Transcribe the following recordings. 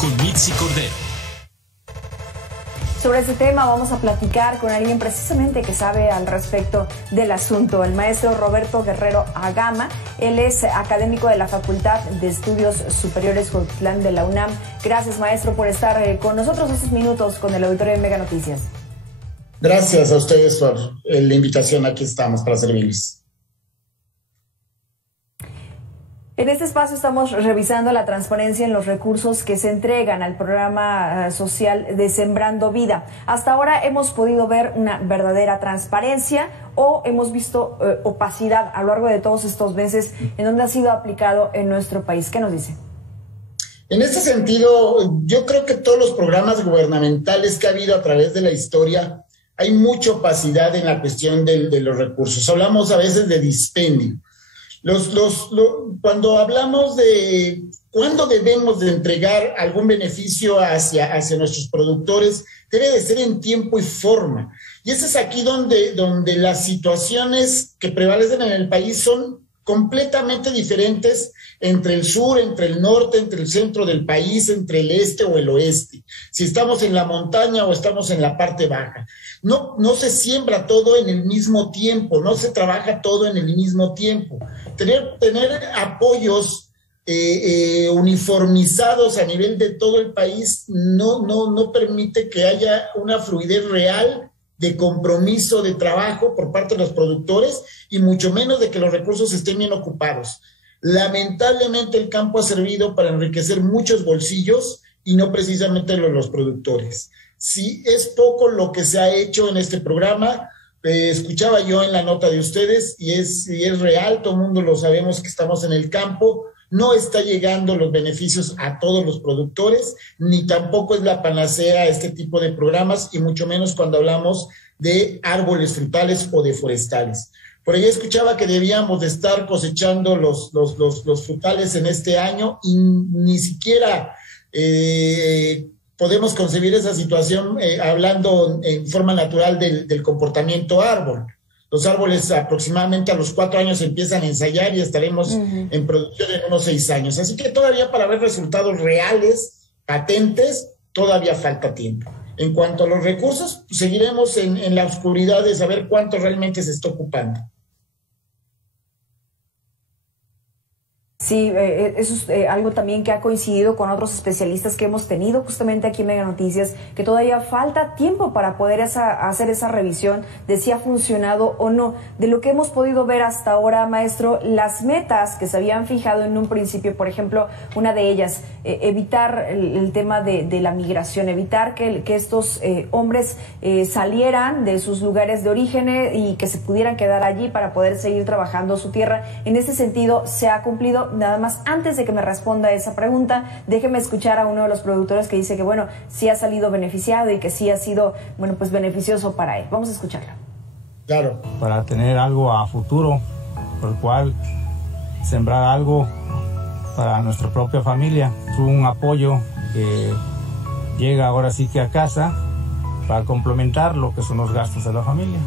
con Mitzi Cordero. Sobre este tema vamos a platicar con alguien precisamente que sabe al respecto del asunto, el maestro Roberto Guerrero Agama. Él es académico de la Facultad de Estudios Superiores Cuautitlán de la UNAM. Gracias, maestro, por estar con nosotros estos minutos con el auditorio de Mega Noticias. Gracias a ustedes por la invitación. Aquí estamos para servirles. En este espacio estamos revisando la transparencia en los recursos que se entregan al programa social de Sembrando Vida. Hasta ahora hemos podido ver una verdadera transparencia o hemos visto opacidad a lo largo de todos estos meses en donde ha sido aplicado en nuestro país. ¿Qué nos dice? En este sentido, yo creo que todos los programas gubernamentales que ha habido a través de la historia, hay mucha opacidad en la cuestión de los recursos. Hablamos a veces de dispendio. Cuando hablamos de cuándo debemos de entregar algún beneficio hacia nuestros productores, debe de ser en tiempo y forma. Y ese es aquí donde las situaciones que prevalecen en el país son completamente diferentes entre el sur, entre el norte, entre el centro del país, entre el este o el oeste. Si estamos en la montaña o estamos en la parte baja. No se siembra todo en el mismo tiempo, no se trabaja todo en el mismo tiempo. Tener apoyos uniformizados a nivel de todo el país no permite que haya una fluidez real de compromiso de trabajo por parte de los productores y mucho menos de que los recursos estén bien ocupados. Lamentablemente el campo ha servido para enriquecer muchos bolsillos y no precisamente los productores. Sí, es poco lo que se ha hecho en este programa. Escuchaba yo en la nota de ustedes y es real, todo el mundo lo sabemos que estamos en el campo. No está llegando los beneficios a todos los productores, ni tampoco es la panacea este tipo de programas, y mucho menos cuando hablamos de árboles frutales o de forestales. Por ahí escuchaba que debíamos de estar cosechando los frutales en este año y ni siquiera podemos concebir esa situación hablando en forma natural del comportamiento árbol. Los árboles aproximadamente a los 4 años empiezan a ensayar y estaremos en producción en unos 6 años. Así que todavía para ver resultados reales, patentes, todavía falta tiempo. En cuanto a los recursos, pues seguiremos en la oscuridad de saber cuánto realmente se está ocupando. Sí, eso es algo también que ha coincidido con otros especialistas que hemos tenido justamente aquí en Mega Noticias, que todavía falta tiempo para poder hacer esa revisión de si ha funcionado o no. De lo que hemos podido ver hasta ahora, maestro, las metas que se habían fijado en un principio, por ejemplo, una de ellas, evitar el tema de la migración, evitar que estos hombres salieran de sus lugares de origen y que se pudieran quedar allí para poder seguir trabajando su tierra. En ese sentido, se ha cumplido. Nada más, antes de que me responda esa pregunta, déjeme escuchar a uno de los productores que dice que, bueno, sí ha salido beneficiado y que sí ha sido, bueno, pues beneficioso para él. Vamos a escucharlo. Claro. Para tener algo a futuro, por el cual sembrar algo para nuestra propia familia. Es un apoyo que llega ahora sí que a casa para complementar lo que son los gastos de la familia.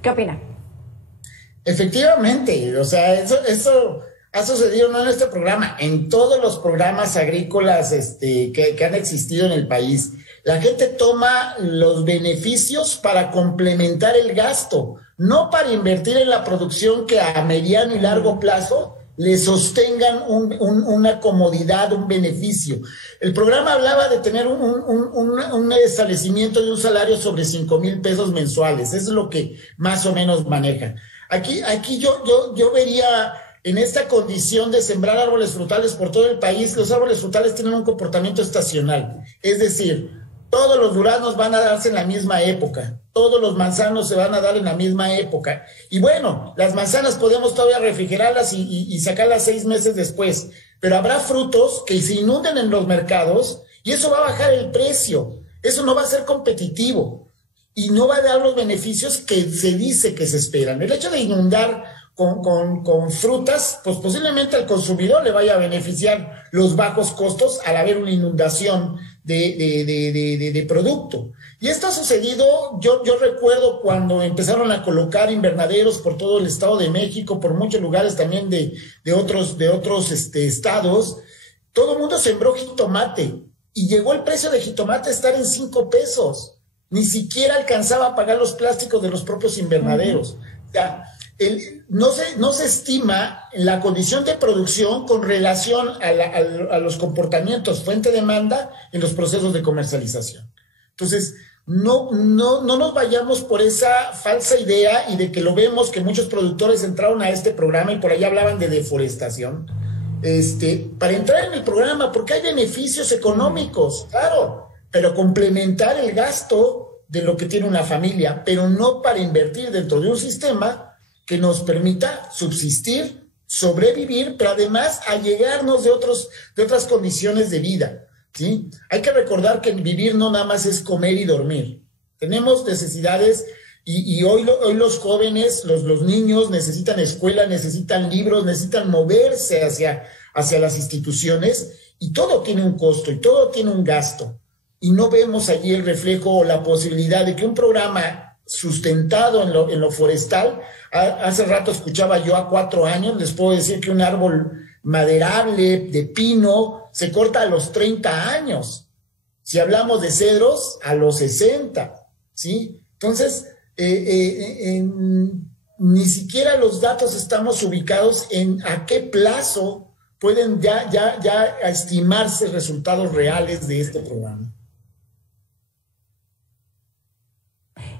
¿Qué opina? Efectivamente, o sea, eso ha sucedido no en este programa, en todos los programas agrícolas que han existido en el país. La gente toma los beneficios para complementar el gasto, no para invertir en la producción que a mediano y largo plazo le sostengan una comodidad, un beneficio. El programa hablaba de tener un establecimiento de un salario sobre 5,000 pesos mensuales, eso es lo que más o menos maneja. Aquí yo vería en esta condición de sembrar árboles frutales por todo el país. Los árboles frutales tienen un comportamiento estacional, es decir, todos los duraznos van a darse en la misma época, todos los manzanos se van a dar en la misma época. Y bueno, las manzanas podemos todavía refrigerarlas y sacarlas 6 meses después, pero habrá frutos que se inunden en los mercados y eso va a bajar el precio, eso no va a ser competitivo y no va a dar los beneficios que se dice que se esperan. El hecho de inundar con frutas, pues posiblemente al consumidor le vaya a beneficiar los bajos costos al haber una inundación de producto. Y esto ha sucedido, yo recuerdo cuando empezaron a colocar invernaderos por todo el Estado de México, por muchos lugares también de otros estados, todo el mundo sembró jitomate y llegó el precio de jitomate a estar en 5 pesos. Ni siquiera alcanzaba a pagar los plásticos de los propios invernaderos. O sea, no se estima la condición de producción con relación a los comportamientos fuente-demanda en los procesos de comercialización. Entonces, no nos vayamos por esa falsa idea y de que lo vemos que muchos productores entraron a este programa y por ahí hablaban de deforestación, para entrar en el programa porque hay beneficios económicos, claro, pero complementar el gasto de lo que tiene una familia, pero no para invertir dentro de un sistema que nos permita subsistir, sobrevivir, pero además allegarnos de otras condiciones de vida. ¿Sí? Hay que recordar que vivir no nada más es comer y dormir. Tenemos necesidades y hoy los jóvenes, los niños necesitan escuela, necesitan libros, necesitan moverse hacia las instituciones y todo tiene un costo y todo tiene un gasto. Y no vemos allí el reflejo o la posibilidad de que un programa sustentado en lo forestal, hace rato escuchaba yo a 4 años, les puedo decir que un árbol maderable de pino se corta a los 30 años. Si hablamos de cedros, a los 60, ¿sí? Entonces, ni siquiera los datos estamos ubicados en a qué plazo pueden ya estimarse resultados reales de este programa.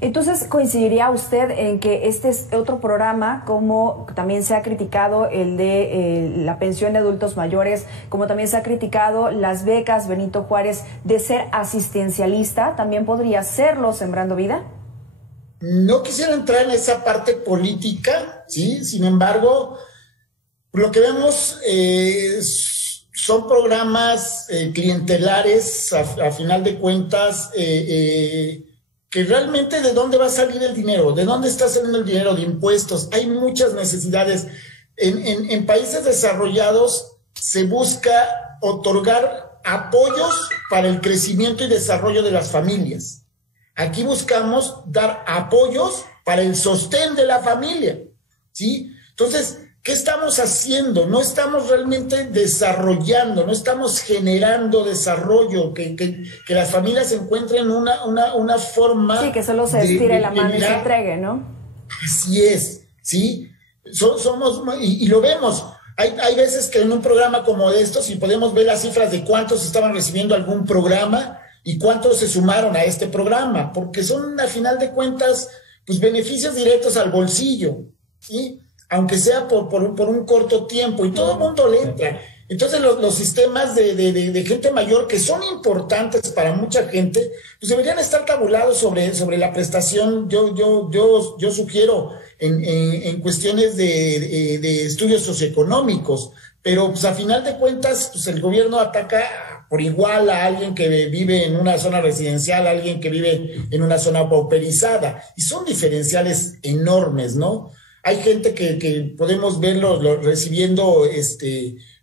Entonces, ¿coincidiría usted en que este es otro programa, como también se ha criticado el de la pensión de adultos mayores, como también se ha criticado las becas Benito Juárez, de ser asistencialista, también podría serlo Sembrando Vida? No quisiera entrar en esa parte política, ¿sí? Sin embargo, lo que vemos son programas clientelares, a final de cuentas, que realmente ¿de dónde va a salir el dinero? ¿De dónde está saliendo el dinero? De impuestos. Hay muchas necesidades. En países desarrollados se busca otorgar apoyos para el crecimiento y desarrollo de las familias. Aquí buscamos dar apoyos para el sostén de la familia, ¿sí? Entonces, ¿qué estamos haciendo? No estamos realmente desarrollando, no estamos generando desarrollo, que las familias encuentren una forma... Sí, que solo se estire la mano y se entregue, ¿no? Así es, ¿sí? Y lo vemos. Hay veces que en un programa como estos, y podemos ver las cifras de cuántos estaban recibiendo algún programa y cuántos se sumaron a este programa, porque son, a final de cuentas, pues beneficios directos al bolsillo, ¿sí? Aunque sea por un corto tiempo, y todo el mundo le entra. Entonces los sistemas de gente mayor, que son importantes para mucha gente, pues deberían estar tabulados sobre la prestación. Yo sugiero en cuestiones de estudios socioeconómicos, pero pues a final de cuentas pues el gobierno ataca por igual a alguien que vive en una zona residencial, a alguien que vive en una zona pauperizada, y son diferenciales enormes, ¿no? Hay gente que podemos verlo recibiendo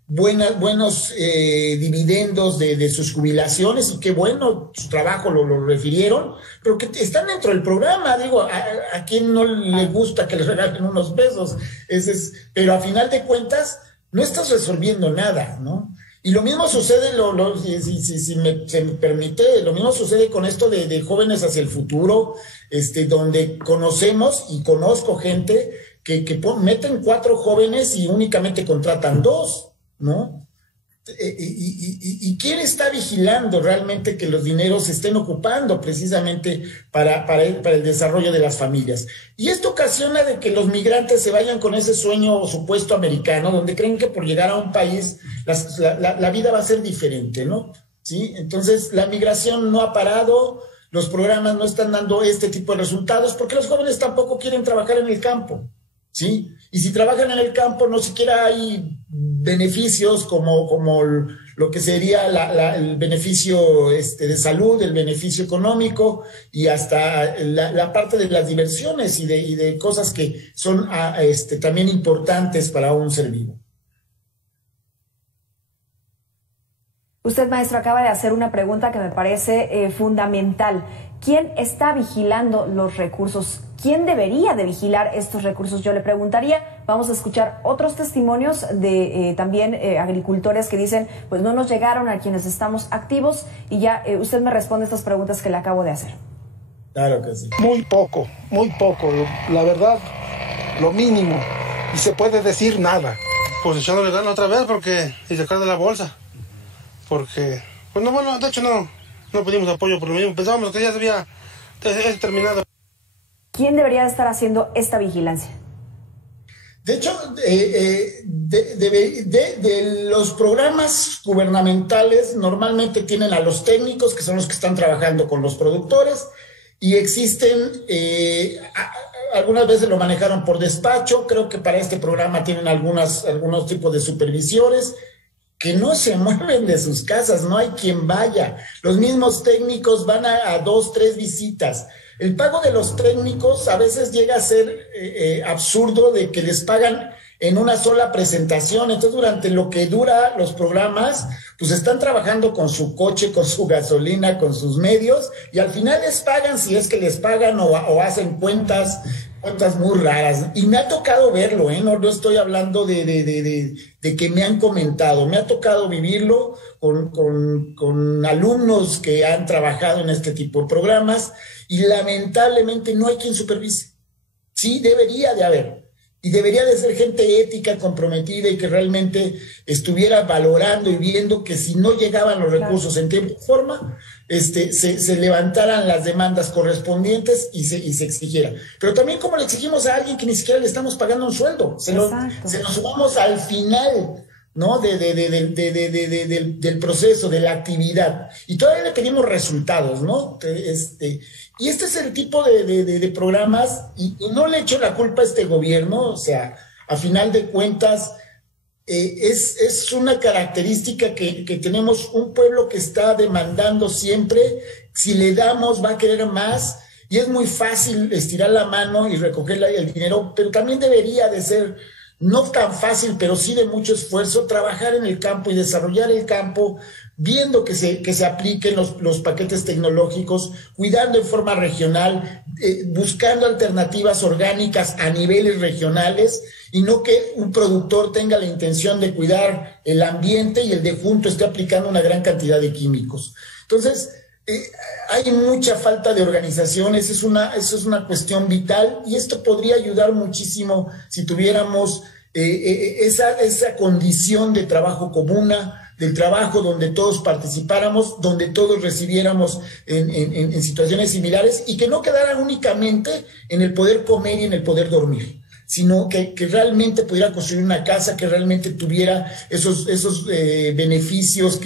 buenos dividendos de sus jubilaciones, y qué bueno, su trabajo lo refirieron, pero que están dentro del programa. Digo, a quien no le gusta que le regalen unos pesos, pero a final de cuentas no estás resolviendo nada, ¿no? Y lo mismo sucede, si se me permite, lo mismo sucede con esto de jóvenes hacia el futuro, donde conocemos y conozco gente que meten 4 jóvenes y únicamente contratan 2, ¿no? ¿Y quién está vigilando realmente que los dineros se estén ocupando precisamente para el desarrollo de las familias? Y esto ocasiona de que los migrantes se vayan con ese sueño supuesto americano, donde creen que por llegar a un país la vida va a ser diferente, ¿no? ¿Sí? Entonces la migración no ha parado, los programas no están dando este tipo de resultados, porque los jóvenes tampoco quieren trabajar en el campo, ¿sí? Y si trabajan en el campo, no siquiera hay beneficios como lo que sería el beneficio de salud, el beneficio económico, y hasta la parte de las diversiones y de cosas que son también importantes para un ser vivo. Usted, maestro, acaba de hacer una pregunta que me parece fundamental. ¿Quién está vigilando los recursos? ¿Quién debería de vigilar estos recursos? Yo le preguntaría, vamos a escuchar otros testimonios de también agricultores que dicen, pues no nos llegaron a quienes estamos activos, y ya usted me responde estas preguntas que le acabo de hacer. Claro que sí. Muy poco, la verdad, lo mínimo, y se puede decir nada. Pues echándole ganas otra vez y sacar de la bolsa, porque, pues no, bueno, de hecho no pedimos apoyo por lo mismo, pensábamos que ya se había terminado. ¿Quién debería estar haciendo esta vigilancia? De hecho, de los programas gubernamentales normalmente tienen a los técnicos, que son los que están trabajando con los productores, y existen, algunas veces lo manejaron por despacho. Creo que para este programa tienen algunos tipos de supervisores que no se mueven de sus casas, no hay quien vaya. Los mismos técnicos van a 2, 3 visitas. El pago de los técnicos a veces llega a ser absurdo, de que les pagan en una sola presentación. Entonces, durante lo que dura los programas, pues están trabajando con su coche, con su gasolina, con sus medios, y al final les pagan, si es que les pagan, o hacen cuentas muy raras. Y me ha tocado verlo, no estoy hablando de que me han comentado, me ha tocado vivirlo con alumnos que han trabajado en este tipo de programas, y lamentablemente no hay quien supervise. Sí, debería de haber. Y debería de ser gente ética, comprometida, y que realmente estuviera valorando y viendo que si no llegaban los recursos en tiempo y forma, se levantaran las demandas correspondientes y se exigiera. Pero también, como le exigimos a alguien que ni siquiera le estamos pagando un sueldo, se lo sumamos al final, ¿no? del proceso, de la actividad. Y todavía le pedimos resultados, ¿no? Y este es el tipo de programas, y no le echo la culpa a este gobierno. O sea, a final de cuentas, es una característica que tenemos un pueblo que está demandando siempre. Si le damos, va a querer más, y es muy fácil estirar la mano y recoger el dinero, pero también debería de ser no tan fácil, pero sí de mucho esfuerzo, trabajar en el campo y desarrollar el campo, viendo que se apliquen los paquetes tecnológicos, cuidando en forma regional, buscando alternativas orgánicas a niveles regionales, y no que un productor tenga la intención de cuidar el ambiente y el de junto esté aplicando una gran cantidad de químicos. Entonces, hay mucha falta de organización. Eso es una cuestión vital, y esto podría ayudar muchísimo si tuviéramos esa condición de trabajo comuna, del trabajo donde todos participáramos, donde todos recibiéramos en situaciones similares, y que no quedara únicamente en el poder comer y en el poder dormir, sino que realmente pudiera construir una casa, que realmente tuviera esos beneficios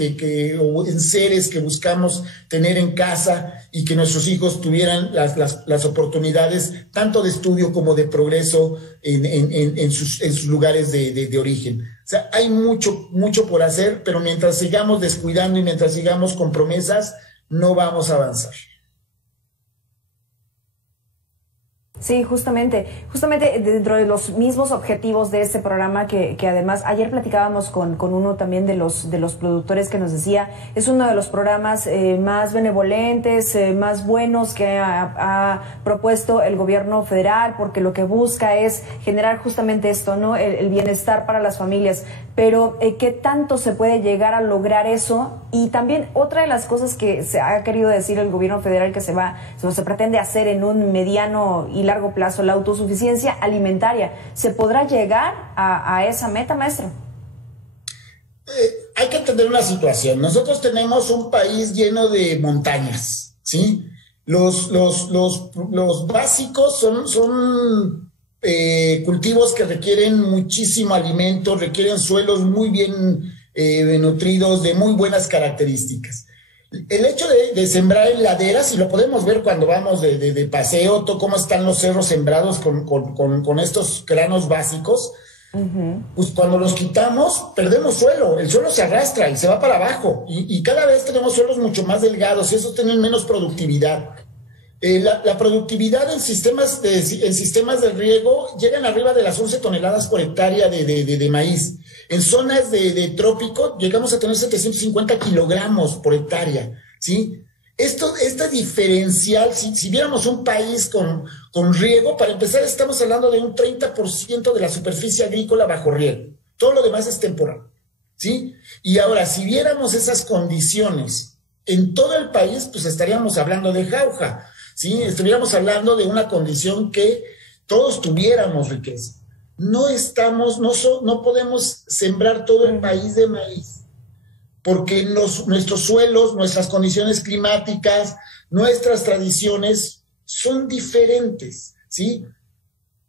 o enseres que buscamos tener en casa, y que nuestros hijos tuvieran las oportunidades tanto de estudio como de progreso en sus lugares de origen. O sea, hay mucho por hacer, pero mientras sigamos descuidando y mientras sigamos con promesas, no vamos a avanzar. Sí, justamente dentro de los mismos objetivos de este programa, que además ayer platicábamos con uno también de los productores, que nos decía, es uno de los programas más benevolentes, más buenos que ha propuesto el gobierno federal, porque lo que busca es generar justamente esto, ¿no? El bienestar para las familias. Pero ¿qué tanto se puede llegar a lograr eso? Y también otra de las cosas que se ha querido decir el gobierno federal, que se pretende hacer en un mediano y largo plazo, la autosuficiencia alimentaria. ¿Se podrá llegar a esa meta, maestro? Hay que entender una situación. Nosotros tenemos un país lleno de montañas, ¿sí? Los básicos son cultivos que requieren muchísimo alimento, requieren suelos muy bien nutridos, de muy buenas características. El hecho de sembrar en laderas, y lo podemos ver cuando vamos de paseo, cómo están los cerros sembrados con estos granos básicos, pues cuando los quitamos, perdemos suelo, el suelo se arrastra y se va para abajo, y cada vez tenemos suelos mucho más delgados, y esos tienen menos productividad. La productividad en sistemas de riego llegan arriba de las 11 toneladas por hectárea de maíz. En zonas de trópico llegamos a tener 750 kilogramos por hectárea, ¿sí? Esta diferencial, si viéramos un país con riego, para empezar estamos hablando de un 30% de la superficie agrícola bajo riego. Todo lo demás es temporal, ¿sí? Y ahora, si viéramos esas condiciones en todo el país, pues estaríamos hablando de jauja, ¿sí? Estaríamos hablando de una condición que todos tuviéramos riqueza. No podemos sembrar todo el país de maíz, porque nuestros suelos, nuestras condiciones climáticas, nuestras tradiciones son diferentes, ¿sí?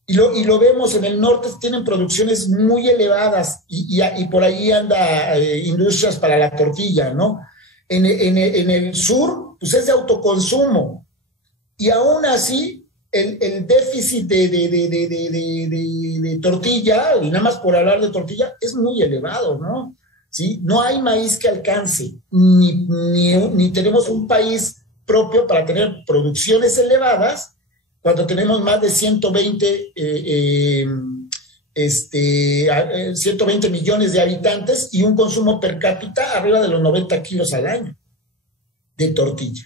Y lo vemos, en el norte tienen producciones muy elevadas y por ahí anda industrias para la tortilla, ¿no? En el sur, pues es de autoconsumo. Y aún así, el déficit de tortilla, y nada más por hablar de tortilla, es muy elevado, ¿no? ¿Sí? No hay maíz que alcance, ni tenemos un país propio para tener producciones elevadas cuando tenemos más de 120 millones de habitantes y un consumo per cápita arriba de los 90 kilos al año de tortilla.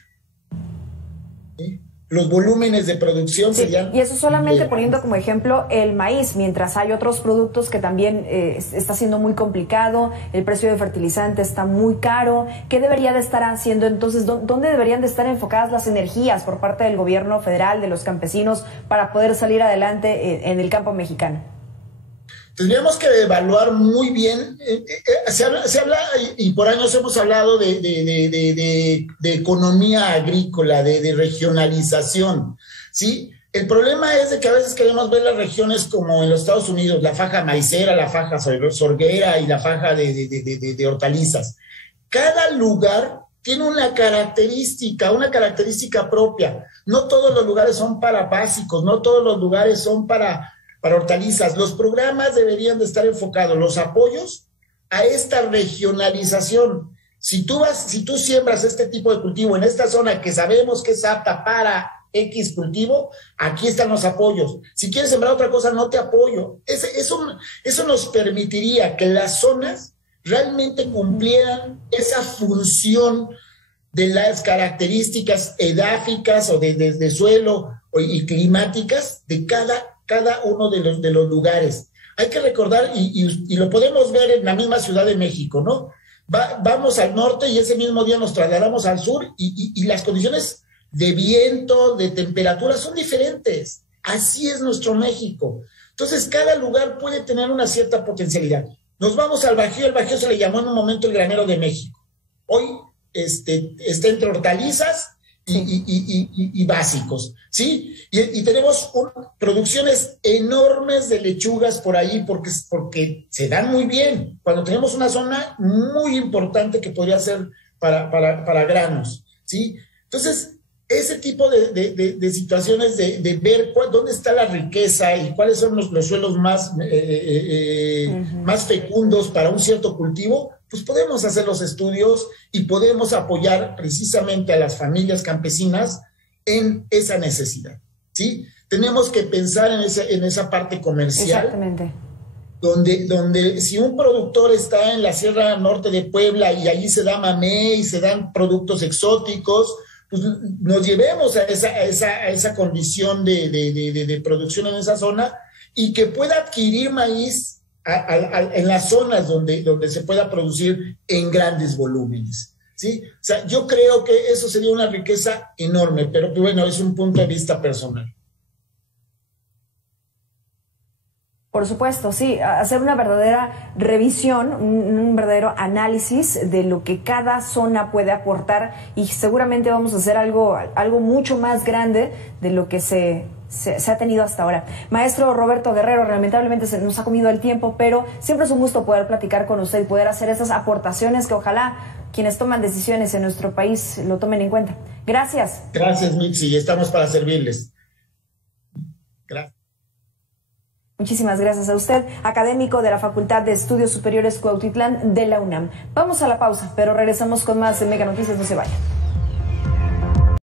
¿Sí? Los volúmenes de producción serían... Y eso solamente poniendo como ejemplo el maíz, mientras hay otros productos que también está siendo muy complicado, el precio de fertilizante está muy caro. ¿Qué debería de estar haciendo entonces? ¿Dónde deberían de estar enfocadas las energías por parte del gobierno federal, de los campesinos, para poder salir adelante en el campo mexicano? Tendríamos que evaluar muy bien, se habla, y por años hemos hablado de economía agrícola, de regionalización, ¿sí? El problema es de que a veces queremos ver las regiones como en los Estados Unidos, la faja maicera, la faja sorguera y la faja de hortalizas. Cada lugar tiene una característica propia. No todos los lugares son para básicos, no todos los lugares son para hortalizas. Los programas deberían de estar enfocados, los apoyos, a esta regionalización. Si tú siembras este tipo de cultivo en esta zona que sabemos que es apta para X cultivo, aquí están los apoyos. Si quieres sembrar otra cosa, no te apoyo. Eso nos permitiría que las zonas realmente cumplieran esa función de las características edáficas o de suelo y climáticas de cada uno de los lugares. Hay que recordar, y lo podemos ver en la misma Ciudad de México, ¿no? Vamos al norte y ese mismo día nos trasladamos al sur y las condiciones de viento, de temperatura son diferentes. Así es nuestro México. Entonces, cada lugar puede tener una cierta potencialidad. Nos vamos al Bajío. El Bajío se le llamó en un momento el granero de México. Hoy está entre hortalizas y básicos, ¿sí? Y tenemos producciones enormes de lechugas por ahí porque se dan muy bien. Cuando tenemos una zona muy importante que podría ser para granos, ¿sí? Entonces, ese tipo de situaciones de ver dónde está la riqueza y cuáles son los suelos más fecundos para un cierto cultivo, pues podemos hacer los estudios y podemos apoyar precisamente a las familias campesinas en esa necesidad, ¿sí? Tenemos que pensar en esa parte comercial. Exactamente. Donde si un productor está en la Sierra Norte de Puebla y allí se da mamey y se dan productos exóticos, pues nos llevemos a esa condición de producción en esa zona y que pueda adquirir maíz en las zonas donde se pueda producir en grandes volúmenes, ¿sí? O sea, yo creo que eso sería una riqueza enorme, pero bueno, es un punto de vista personal. Por supuesto, sí, hacer una verdadera revisión, un verdadero análisis de lo que cada zona puede aportar y seguramente vamos a hacer algo mucho más grande de lo que se ha tenido hasta ahora. Maestro Roberto Guerrero, lamentablemente se nos ha comido el tiempo, pero siempre es un gusto poder platicar con usted y poder hacer esas aportaciones que ojalá quienes toman decisiones en nuestro país lo tomen en cuenta. Gracias. Gracias, Mitzi, estamos para servirles. Gracias. Muchísimas gracias a usted, académico de la Facultad de Estudios Superiores Cuautitlán de la UNAM. Vamos a la pausa, pero regresamos con más en Mega Noticias, no se vayan.